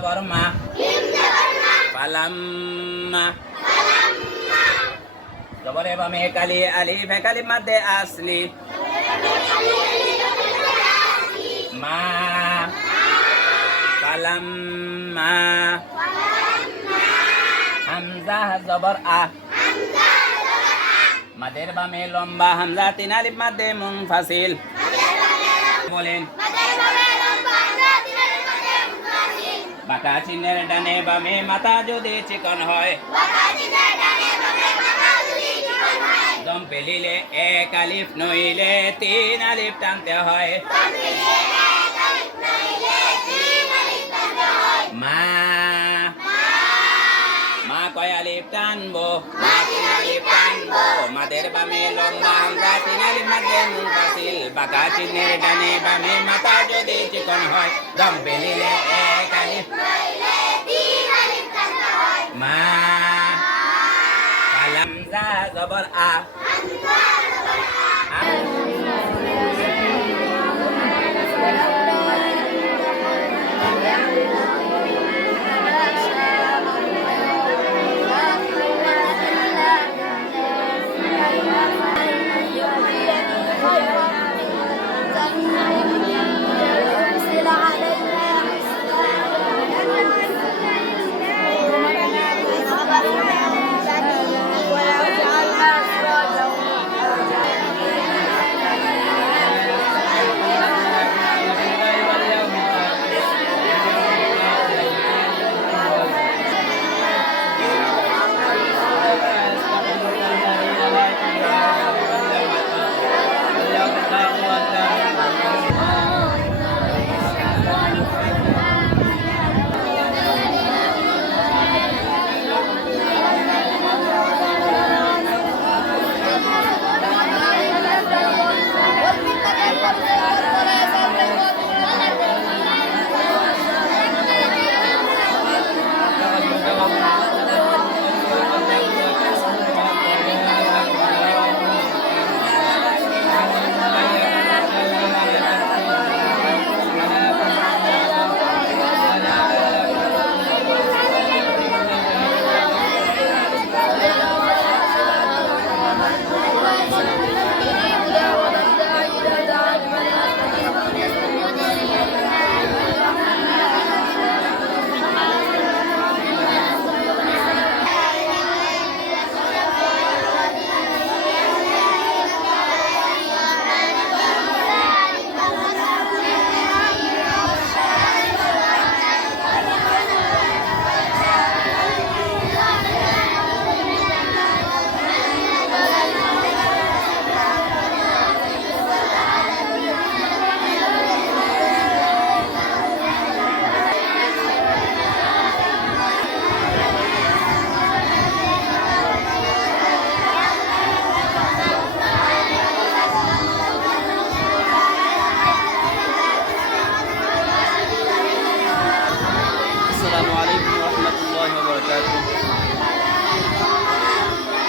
জবর মা ফালাম্মা জবরে বামে কালি আলিফ কালিফ মাদ্দে আসলি মা ফালাম্মা হামজা জবর আ মাদের বামে লম্বা হামজা তিন আলিফ মাদ্দে মুনফাসিল বলেন বাঁকা চিহ্নের ডানে বামে মাথা যদি চিকন হয় দম পেলিলে এক আলিফ নইলে তিন আলিফ টানতে হয় মা মা কয় আলিফ টানবো মা তিন আলিফ টানবো মাদের বামে লম্বা হামজা তিন আলিফ মাদ্দে মুনফাসিল বাঁকা চিহ্নের ডানে বামে মাথা যদি চিকন হয় দম পেলিলে এক আলিফ মা হামজা জবর আ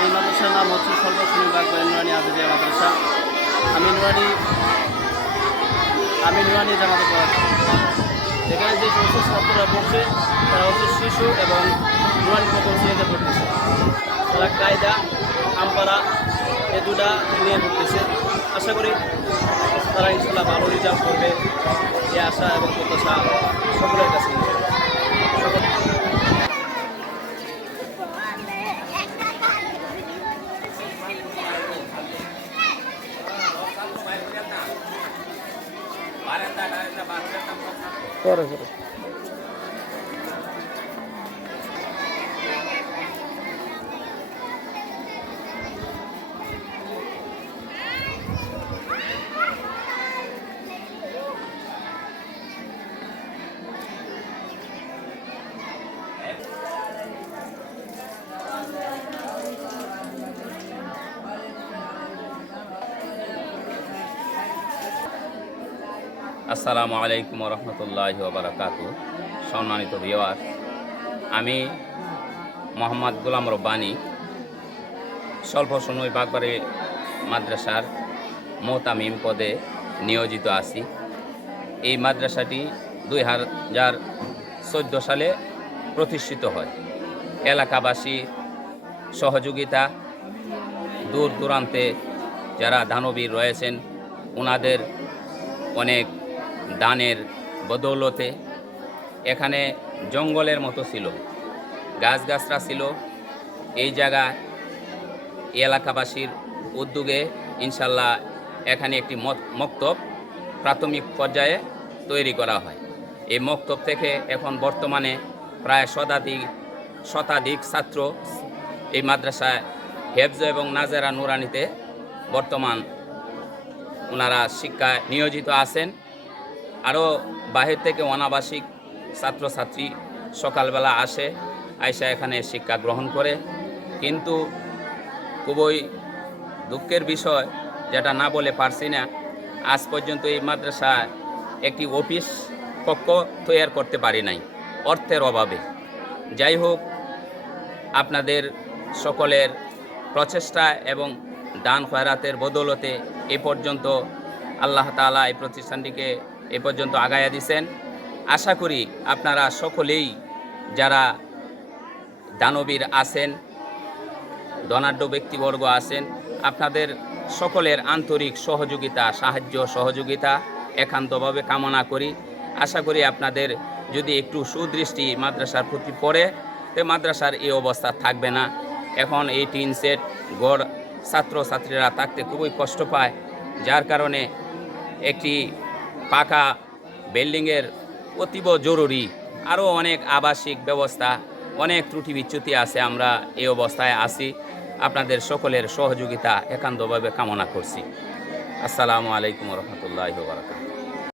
এই মাদ্রাসার নাম হচ্ছে সর্বশ্রেণী বাগবাড়ি নুরানি আবেদিয়া মাদ্রাসা। আমি নুরানি জামাতে পড়াচ্ছি। এখানে যে সমস্ত ছাত্ররা পড়ছে তারা হচ্ছে শিশু এবং নুরানি প্রথম শ্রেণীতে পড়তেছে। তারা কায়দা আমপারা এ দুটা নিয়ে পড়তেছে। আশা করি তারা ইনশাল্লাহ ভালো রেজাল্ট করবে, এ আশা এবং প্রত্যাশা সকলের কাছে। Sorry. আসসালামু আলাইকুম রহমতুল্লাহি ওয়া বারাকাতুহু। সম্মানিত ভিউয়ার, আমি মোহাম্মদ গোলাম রব্বানী স্বল্প সময় বাগবাড়ি মাদ্রাসার মোহতামিম পদে নিয়োজিত আছি। এই মাদ্রাসাটি 2014 সালে প্রতিষ্ঠিত হয়। এলাকাবাসী সহযোগিতা, দূর দূরান্তে যারা দানবীর রয়েছেন ওনাদের অনেক দানের বদৌলতে এখানে জঙ্গলের মতো ছিল, গাছগাছরা ছিল। এই জায়গা এলাকাবাসীর উদ্যোগে ইনশাল্লাহ এখানে একটি মক্তব প্রাথমিক পর্যায়ে তৈরি করা হয়। এই মক্তব থেকে এখন বর্তমানে প্রায় শতাধিক ছাত্র এই মাদ্রাসায় হেফজ এবং নাজেরা নুরানিতে বর্তমান ওনারা শিক্ষায় নিয়োজিত আছেন। আরও বাহির থেকে অনাবাসিক ছাত্রছাত্রী সকালবেলা আইসা এখানে শিক্ষা গ্রহণ করে। কিন্তু খুবই দুঃখের বিষয়, যেটা না বলে পারছি না, আজ পর্যন্ত এই মাদ্রাসায় একটি অফিস কক্ষ তৈরি করতে পারি নাই অর্থের অভাবে। যাই হোক, আপনাদের সকলের প্রচেষ্টা এবং দান খয়রাতের বদৌলতে এ পর্যন্ত আল্লাহ তাআলা এই প্রতিষ্ঠানটিকে এ পর্যন্ত আগায়া দিয়েছেন। আশা করি আপনারা সকলেই যারা দানবীর আছেন, ধনাঢ্য ব্যক্তিবর্গ আছেন, আপনাদের সকলের আন্তরিক সহযোগিতা, সাহায্য সহযোগিতা একান্তভাবে কামনা করি। আশা করি আপনাদের যদি একটু সুদৃষ্টি মাদ্রাসার প্রতি পড়ে, তো মাদ্রাসার এই অবস্থা থাকবে না। এখন এই টিন সেট গড় ছাত্রছাত্রীরা থাকতে খুবই কষ্ট পায়, যার কারণে একটি পাকা বিল্ডিংয়ের অতীব জরুরি। আরও অনেক আবাসিক ব্যবস্থা, অনেক ত্রুটি বিচ্যুতি আছে। আমরা এই অবস্থায় আছি, আপনাদের সকলের সহযোগিতা একান্তভাবে কামনা করছি। আসসালামু আলাইকুম রহমতুল্লাহি ওয়া বারাকাতুহু।